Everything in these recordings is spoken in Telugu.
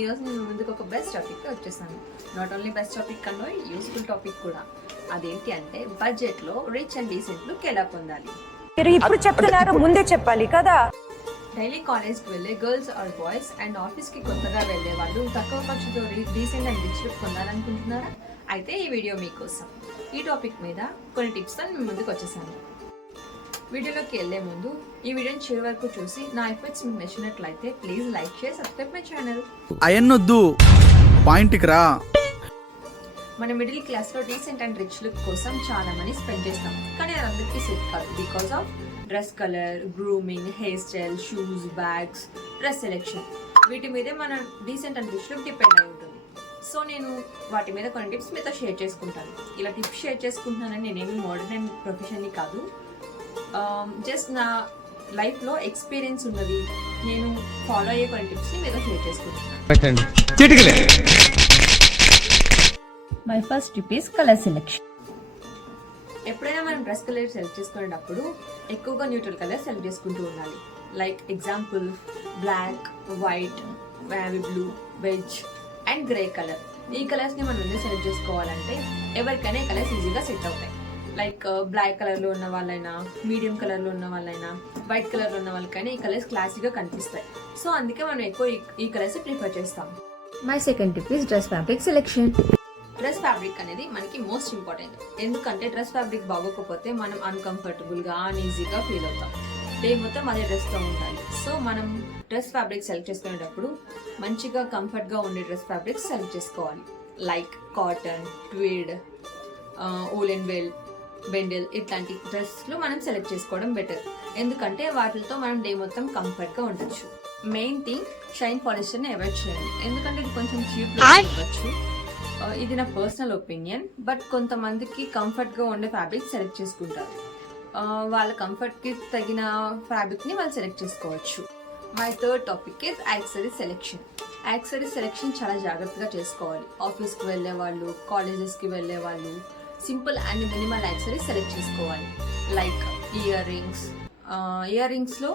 ఈరోజు నేను ముందుకు ఒక బెస్ట్ టాపిక్ వచ్చేసాను. నాట్ ఓన్లీ బెస్ట్ టాపిక్ కన్నా యూస్ఫుల్ టాపిక్ కూడా. అదేంటి అంటే బడ్జెట్లో రిచ్ అండ్ డీసెంట్ లుక్ ఎలా పొందాలి. మీరు ఇప్పుడు చెప్తున్నారు, ముందే చెప్పాలి కదా. డైలీ కాలేజ్కి వెళ్ళే గర్ల్స్ ఆర్ బాయ్స్ అండ్ ఆఫీస్కి కొత్తగా వెళ్ళే వాళ్ళు తక్కువ ఖర్చుతో డీసెంట్ అండ్ రిచ్ లుక్ పొందాలనుకుంటున్నారా? అయితే ఈ వీడియో మీకోసం. ఈ టాపిక్ మీద కొన్ని టిప్స్తో నేను ముందుకు వచ్చేసాను. వీడియోలోకి వెళ్ళే ముందు ఈ వీడియోని చివరి వరకు చూసి నా ఎఫర్ట్స్ మీకు నచ్చినట్లయితే ప్లీజ్ లైక్ చేసి సబ్స్క్రైబ్ మై ఛానల్. అయన్నొద్దు, పాయింట్కి రా. మన మిడిల్ క్లాస్లో డీసెంట్ అండ్ రిచ్ లుక్ కోసం చాలా మనీ స్పెండ్ చేస్తాం, కానీ అది అందరికీ సెట్ కాదు. Because of dress colour, grooming, hair style, shoes, bags, dress selection, వీటి మీదే మన decent and rich look depend అయి ఉంటుంది. సో నేను వాటి మీద కొన్ని టిప్స్ మీతో షేర్ చేసుకుంటాను. ఇలా టిప్స్ షేర్ చేసుకుంటున్నానని నేనేమి మోడర్న్ అండ్ ప్రొఫెషన్ని కాదు, జస్ట్ నా లైఫ్లో ఎక్స్పీరియన్స్ ఉన్నది, నేను ఫాలో అయ్యే కొన్ని టిప్స్ని మీతో షేర్ చేసుకుంటున్నాను. My first tip is colour selection. ఎప్పుడైనా మనం డ్రెస్ కలర్ సెలెక్ట్ చేసుకునేటప్పుడు ఎక్కువగా న్యూట్రల్ కలర్ సెలెక్ట్ చేసుకుంటూ ఉండాలి. Like example black, white, navy blue, beige and grey colour. ఈ కలర్స్ని మనం ఎందుకు సెలెక్ట్ చేసుకోవాలంటే ఎవరికైనా ఈ కలర్స్ ఈజీగా సెట్ అవుతాయి. లైక్ బ్లాక్ కలర్లో ఉన్న వాళ్ళైనా, మీడియం కలర్లో ఉన్న వాళ్ళైనా, వైట్ కలర్లో ఉన్న వాళ్ళకైనా ఈ కలర్స్ క్లాసీగా కనిపిస్తాయి. సో అందుకే మనం ఎక్కువ ఈ కలర్స్ ప్రిఫర్ చేస్తాం. My second tip is dress fabric selection. Dress fabric అనేది మనకి మోస్ట్ ఇంపార్టెంట్. ఎందుకంటే డ్రెస్ ఫ్యాబ్రిక్ బాగోకపోతే మనం అన్కంఫర్టబుల్గా, అన్ఈజీగా ఫీల్ అవుతాం. డే మొత్తం అదే డ్రెస్తో ఉండాలి. సో మనం డ్రెస్ ఫ్యాబ్రిక్ సెలెక్ట్ చేసుకునేటప్పుడు మంచిగా కంఫర్ట్గా ఉండే డ్రెస్ ఫ్యాబ్రిక్స్ సెలెక్ట్ చేసుకోవాలి. లైక్ కాటన్, ట్వీడ్, ఊలెన్ బెండెల్ ఇట్లాంటి డ్రెస్లు మనం సెలెక్ట్ చేసుకోవడం బెటర్. ఎందుకంటే వాటితో మనం డే మొత్తం కంఫర్ట్గా ఉండొచ్చు. మెయిన్ థింగ్ షైన్ పాలిస్టర్ని అవాయిడ్ చేయండి, ఎందుకంటే ఇది కొంచెం చీప్లో ఉండొచ్చు. ఇది నా పర్సనల్ ఒపీనియన్. బట్ కొంతమందికి కంఫర్ట్గా ఉండే ఫ్యాబ్రిక్ సెలెక్ట్ చేసుకుంటారు. వాళ్ళ కంఫర్ట్కి తగిన ఫ్యాబ్రిక్ని వాళ్ళు సెలెక్ట్ చేసుకోవచ్చు. My third topic is accessory selection. Accessory selection చాలా జాగ్రత్తగా చేసుకోవాలి. ఆఫీస్కి వెళ్ళే వాళ్ళు, కాలేజెస్కి వెళ్ళే వాళ్ళు simple and minimal accessories select చేసుకోవాలి. లైక్ ఇయర్ రింగ్స్లో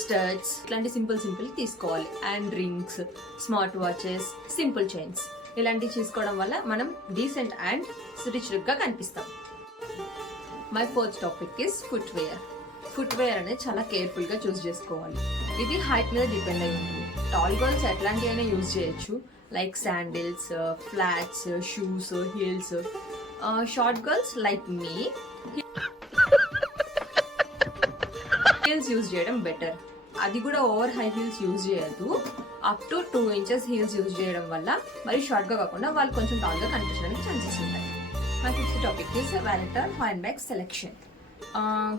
స్టడ్స్ ఇట్లాంటి సింపుల్ తీసుకోవాలి. And rings, smart watches, simple chains ఇలాంటివి తీసుకోవడం వల్ల మనం డీసెంట్ అండ్ రిచ్ లుక్గా కనిపిస్తాం. My fourth topic is footwear అనేది చాలా కేర్ఫుల్గా చూస్ చేసుకోవాలి. ఇది హైట్ మీద డిపెండ్ అయి ఉంటుంది. టాల్ గర్ల్స్ ఎట్లాంటివి అయినా యూజ్ చేయొచ్చు, like sandals, flats, shoes, heels. Short girls like me heels use చేయడం బెటర్. అది కూడా ఓవర్ హై హీల్స్ యూజ్ చేయొద్దు. Up to 2 inches heels use చేయడం వల్ల మరి షార్ట్గా కాకుండా వాళ్ళు కొంచెం టాల్గా కనిపించడానికి ఛాన్సెస్ ఉంటాయి. My fifth topic is wallet or hand bag selection.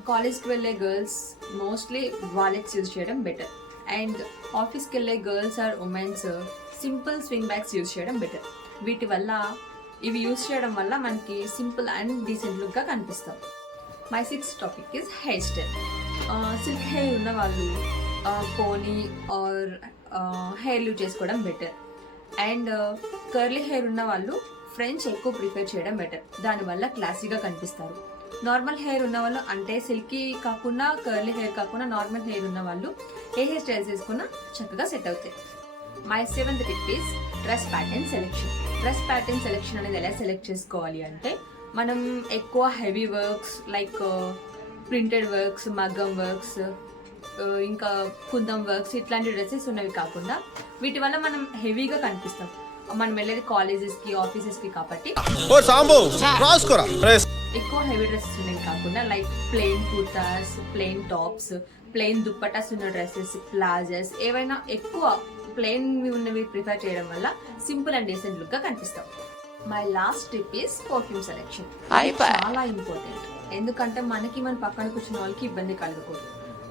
కాలేజ్కి వెళ్ళే గర్ల్స్ మోస్ట్లీ వాలెట్స్ యూజ్ చేయడం బెటర్. అండ్ ఆఫీస్కి వెళ్ళే girls or womens simple swing bags use చేయడం బెటర్. ఇవి యూజ్ చేయడం వల్ల మనకి సింపుల్ అండ్ డీసెంట్ లుక్గా కనిపిస్తాం. My sixth topic is hair style. Silk hair ఉన్న వాళ్ళు పోనీ ఆర్ హెయిర్ లీవ్ చేసుకోవడం బెటర్. అండ్ కర్లీ హెయిర్ ఉన్న వాళ్ళు ఫ్రెంచ్ ఎక్కువ ప్రిఫర్ చేయడం బెటర్. దానివల్ల క్లాసీగా కనిపిస్తారు. నార్మల్ హెయిర్ ఉన్న వాళ్ళు, అంటే సిల్కీ కాకుండా, కర్లీ హెయిర్ కాకుండా నార్మల్ హెయిర్ ఉన్న వాళ్ళు ఏ హెయిర్ స్టైల్స్ వేసుకున్నా చక్కగా సెట్ అవుతాయి. My seventh tip is dress pattern selection. Dress pattern selection అనేది ఎలా సెలెక్ట్ చేసుకోవాలి అంటే మనం ఎక్కువ heavy works like printed works, మగ్గం వర్క్స్, ఇంకా కుందం వర్క్స్ ఇట్లాంటి డ్రెస్సెస్ ఉన్నవి కాకుండా వీటి వల్ల మనం హెవీగా కనిపిస్తాం. మనం వెళ్ళేది కాలేజెస్కి, ఆఫీసెస్కి కాబట్టి ఎక్కువ హెవీ డ్రెస్సెస్ ఉన్నవి కాకుండా like plain kurtas, plain tops, plain dupattas ఉన్న డ్రెస్సెస్, ప్లాజాస్ ఏవైనా ఎక్కువ ప్లెయిన్ ఉన్నవి ప్రిఫర్ చేయడం వల్ల సింపుల్ అండ్ డీసెంట్ లుక్గా కనిపిస్తాం. My last tip is perfume selection. చాలా ఇంపార్టెంట్. ఎందుకంటే మనకి మన పక్కన కూర్చున్న వాళ్ళకి ఇబ్బంది కలగకూడదు.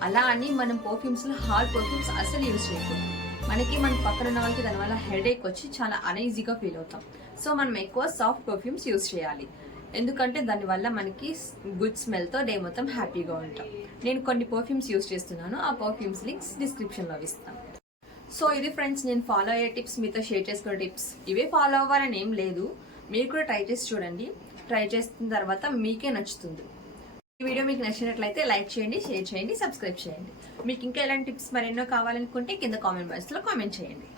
అలా అని మనం పర్ఫ్యూమ్స్లో హార్డ్ పర్ఫ్యూమ్స్ అసలు యూజ్ చేయకూడదు. మనకి మన పక్కన ఉన్న వాళ్ళకి దానివల్ల హెడేక్ వచ్చి చాలా అనీజీగా ఫీల్ అవుతాం. సో మనం ఎక్కువ సాఫ్ట్ పర్ఫ్యూమ్స్ యూజ్ చేయాలి. ఎందుకంటే దానివల్ల మనకి గుడ్ స్మెల్తో డే మొత్తం హ్యాపీగా ఉంటాం. నేను కొన్ని పర్ఫ్యూమ్స్ యూజ్ చేస్తున్నాను. ఆ పర్ఫ్యూమ్స్ లింక్స్ డిస్క్రిప్షన్లో ఇస్తాను. సో ఇది ఫ్రెండ్స్, నేను ఫాలో అయ్యే టిప్స్, మీతో షేర్ చేసుకునే టిప్స్. ఇవే ఫాలో అవ్వాలని ఏం లేదు, మీరు కూడా ట్రై చేసి చూడండి. ట్రై చేసిన తర్వాత మీకే నచ్చుతుంది. ఈ వీడియో మీకు నచ్చినట్లయితే లైక్ చేయండి, షేర్ చేయండి, సబ్స్క్రైబ్ చేయండి. మీకు ఇంకా ఎలాంటి టిప్స్ మరెన్నో కావాలనుకుంటే కింద కామెంట్ బాక్స్లో కామెంట్ చేయండి.